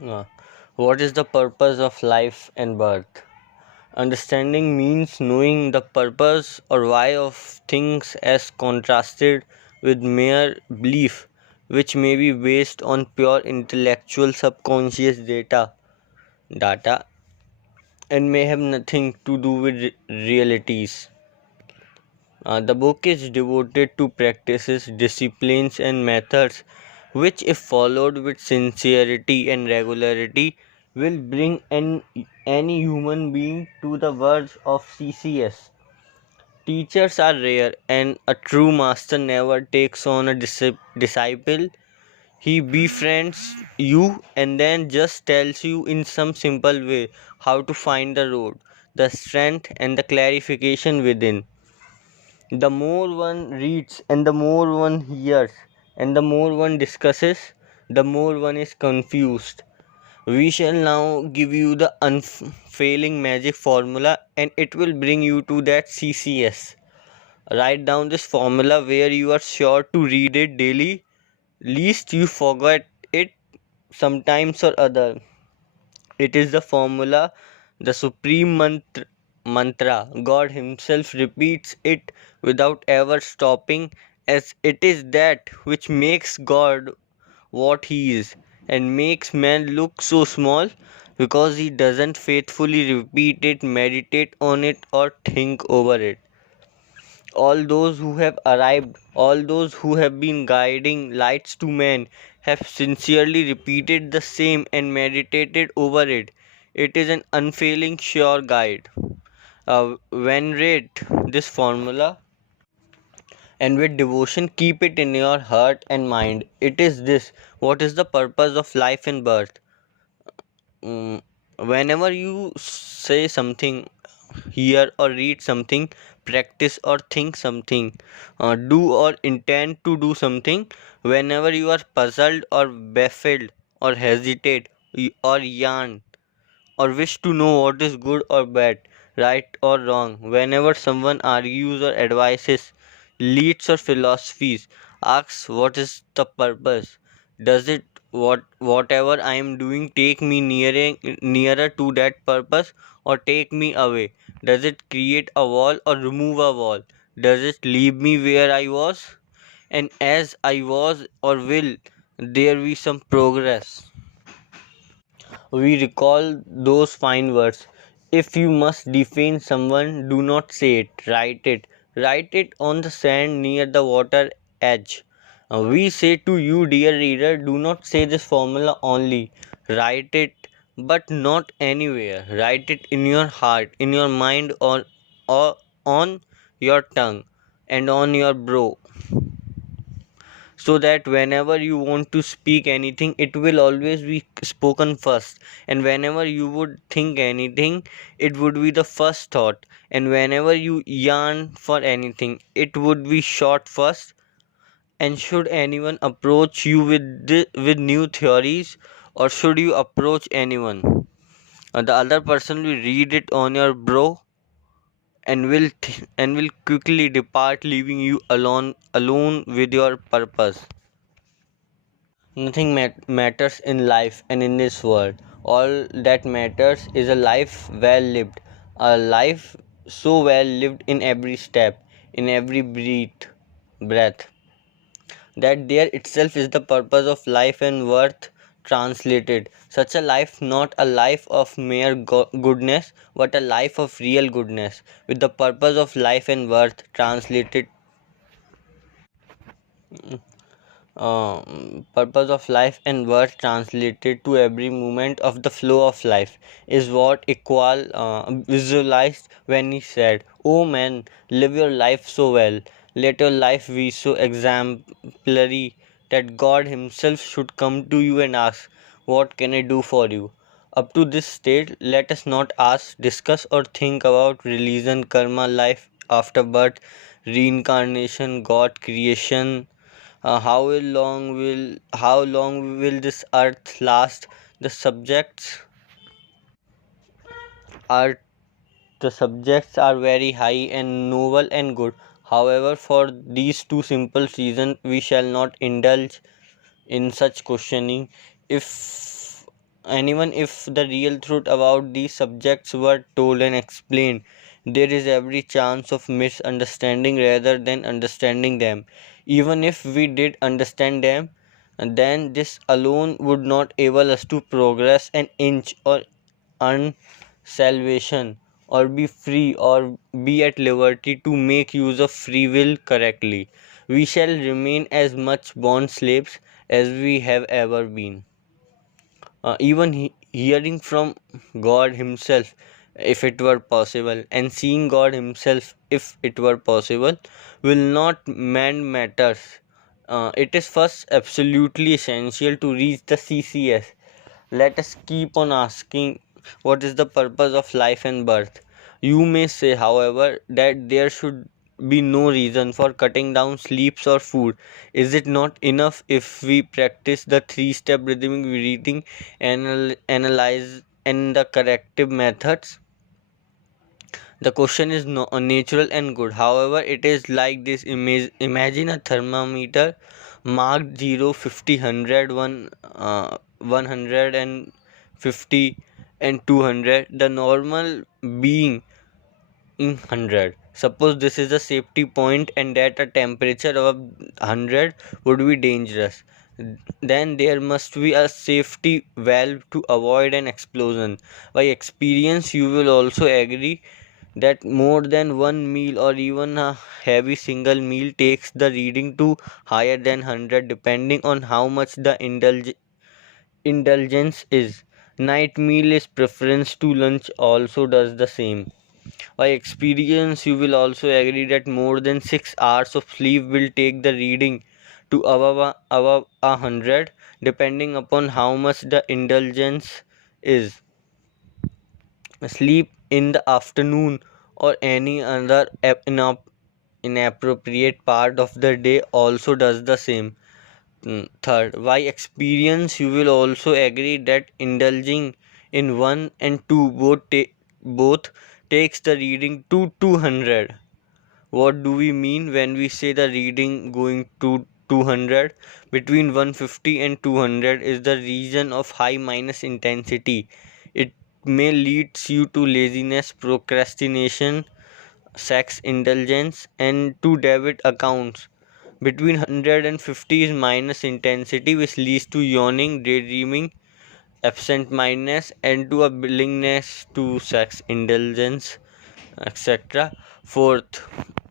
Uh, what is the purpose of life and birth? Understanding means knowing the purpose or why of things as contrasted with mere belief, which may be based on pure intellectual subconscious data and may have nothing to do with realities. The book is devoted to practices, disciplines, and methods which, if followed with sincerity and regularity, will bring any human being to the verge of CCS. Teachers are rare, and a true master never takes on a disciple. He befriends you and then just tells you in some simple way how to find the road, the strength, and the clarification within. The more one reads and the more one hears and the more one discusses, the more one is confused. We shall now give you the unfailing magic formula and it will bring you to that CCS. Write down this formula where you are sure to read it daily, lest you forget it sometimes or other. It is the formula, the supreme mantra. God Himself repeats it without ever stopping, as it is that which makes God what He is and makes man look so small because he doesn't faithfully repeat it, meditate on it, or think over it. All those who have arrived, all those who have been guiding lights to men, have sincerely repeated the same and meditated over it. It is an unfailing, sure guide. Venerate this formula and with devotion keep it in your heart and mind. It is this: what is the purpose of life and birth? Mm, Whenever you say something, hear or read something, practice or think something, do or intend to do something, whenever you are puzzled or baffled or hesitate or yarn or wish to know what is good or bad, right or wrong, whenever someone argues or advises, leads or philosophies, asks what is the purpose, does it whatever I am doing take me nearer to that purpose or take me away, does it create a wall or remove a wall, does it leave me where I was, and as I was, or will there be some progress? We recall those fine words. If you must defame someone, do not say it, write it. Write it on the sand near the water edge. We say to you, dear reader, do not say this formula only. Write it, but not anywhere. Write it in your heart, in your mind, or on your tongue, and on your brow, so that whenever you want to speak anything it will always be spoken first, and whenever you would think anything it would be the first thought, and whenever you yearn for anything it would be short first. And should anyone approach you with new theories, or should you approach anyone, the other person will read it on your brow and will quickly depart, leaving you alone with your purpose. Nothing matters in life and in this world. All that matters is a life well lived, a life so well lived in every step, in every breath, that there itself is the purpose of life and worth translated. Such a life, not a life of mere goodness, but a life of real goodness, with the purpose of life and worth translated. Purpose of life and worth translated to every moment of the flow of life is what Iqbal visualized when he said, "Oh man, live your life so well, let your life be so exemplary that God Himself should come to you and ask, 'What can I do for you?'" Up to this state, let us not ask, discuss, or think about religion, karma, life after birth, reincarnation, God, creation, how long will this earth last. The are subjects are very high and noble and good. However, for these two simple reasons we shall not indulge in such questioning. If Anyone if the real truth about these subjects were told and explained, there is every chance of misunderstanding rather than understanding them. Even if we did understand them, then this alone would not enable us to progress an inch or earn salvation or be free or be at liberty to make use of free will correctly. We shall remain as much bond slaves as we have ever been. Even hearing from God Himself, if it were possible, and seeing God Himself, if it were possible, will not mend matters. It is first absolutely essential to reach the CCS. Let us keep on asking what is the purpose of life and birth. You may say, however, that there should be no reason for cutting down sleeps or food. Is it not enough if we practice the three-step rhythmic breathing, analyze, and the corrective methods? The question is natural and good. However, it is like this image. Imagine a thermometer marked 0, 50, 100, 150, and 200. The normal being in 100. Suppose this is a safety point and that a temperature of 100 would be dangerous. Then there must be a safety valve to avoid an explosion. By experience, you will also agree that more than one meal or even a heavy single meal takes the reading to higher than 100 depending on how much the indulgence is. Night meal is preference to lunch also does the same. By experience, you will also agree that more than 6 hours of sleep will take the reading to above 100 depending upon how much the indulgence is. Sleep in the afternoon or any other inappropriate part of the day also does the same. Third, by experience, you will also agree that indulging in 1 and 2 both takes the reading to 200. What do we mean when we say the reading going to 200? Between 150 and 200 is the region of high minus intensity. It may lead you to laziness, procrastination, sex indulgence, and to debit accounts. Between 100 and 50 is minus intensity, which leads to yawning, daydreaming, absent-mindedness, and to a willingness to sex indulgence, etc. Fourth,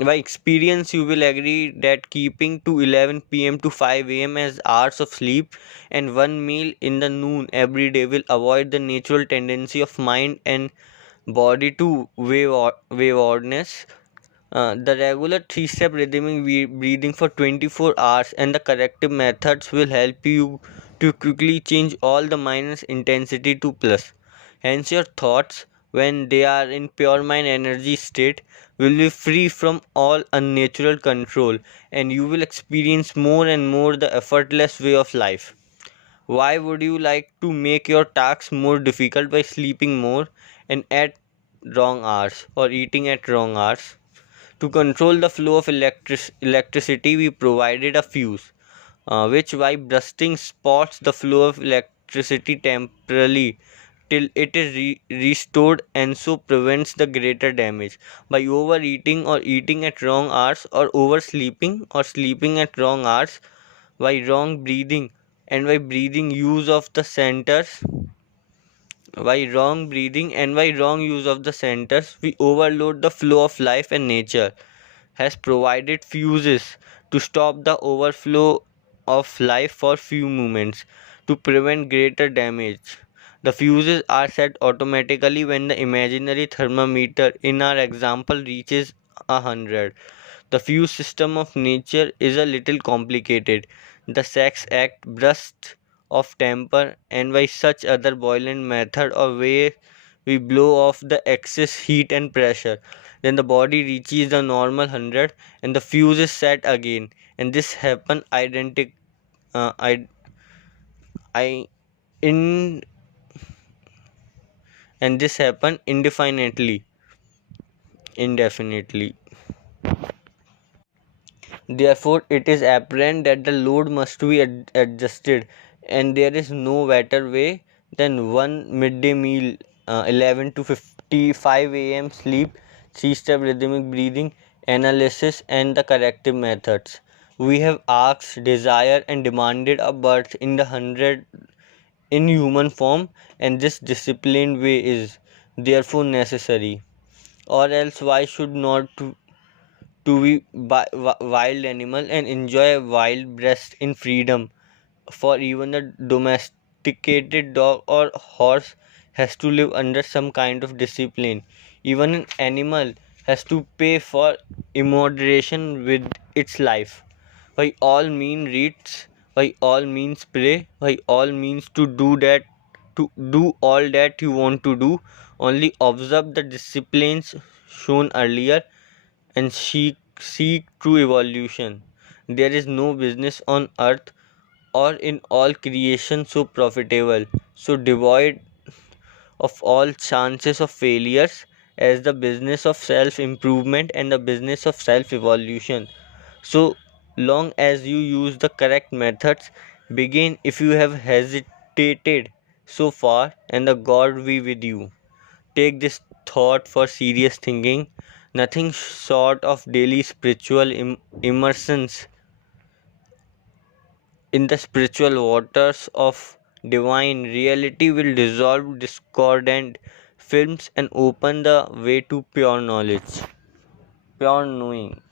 by experience, you will agree that keeping to 11 p.m. to 5 a.m. as hours of sleep and one meal in the noon every day will avoid the natural tendency of mind and body to waywardness. The regular three-step rhythmic breathing for 24 hours and the corrective methods will help you to quickly change all the minus intensity to plus. Hence, your thoughts, when they are in pure mind energy state, will be free from all unnatural control and you will experience more and more the effortless way of life. Why would you like to make your tasks more difficult by sleeping more and at wrong hours or eating at wrong hours? To control the flow of electricity, we provided a fuse, which by bursting spots the flow of electricity temporarily till it is restored and so prevents the greater damage. By overeating or eating at wrong hours or oversleeping or sleeping at wrong hours, by wrong breathing and by breathing use of the centers, by wrong breathing and by wrong use of the centers, we overload the flow of life and nature has provided fuses to stop the overflow of life for few moments to prevent greater damage. The fuses are set automatically when the imaginary thermometer in our example reaches 100. The fuse system of nature is a little complicated. The sex act burst of temper and by such other violent method or way we blow off the excess heat and pressure. Then the body reaches the normal 100 and the fuse is set again. And this happen I, I in and this happen indefinitely. Therefore, it is apparent that the load must be adjusted, and there is no better way then one midday meal, 11 to 55 a.m. sleep, three-step rhythmic breathing, analysis, and the corrective methods. We have asked, desired, and demanded a birth in the hundred in human form, and this disciplined way is therefore necessary. Or else, why should not to be wild animal and enjoy a wild breast in freedom? For even a domesticated dog or horse has to live under some kind of discipline. Even an animal has to pay for immoderation with its life. By all means reads, by all means pray, by all means to do all that you want to do. Only observe the disciplines shown earlier and seek true evolution. There is no business on earth or in all creation so profitable, so devoid of all chances of failures as the business of self improvement and the business of self evolution. So long as you use the correct methods, begin if you have hesitated so far, and the God be with you. Take this thought for serious thinking. Nothing short of daily spiritual immersions in the spiritual waters of divine reality will dissolve discordant films and open the way to pure knowledge, pure knowing.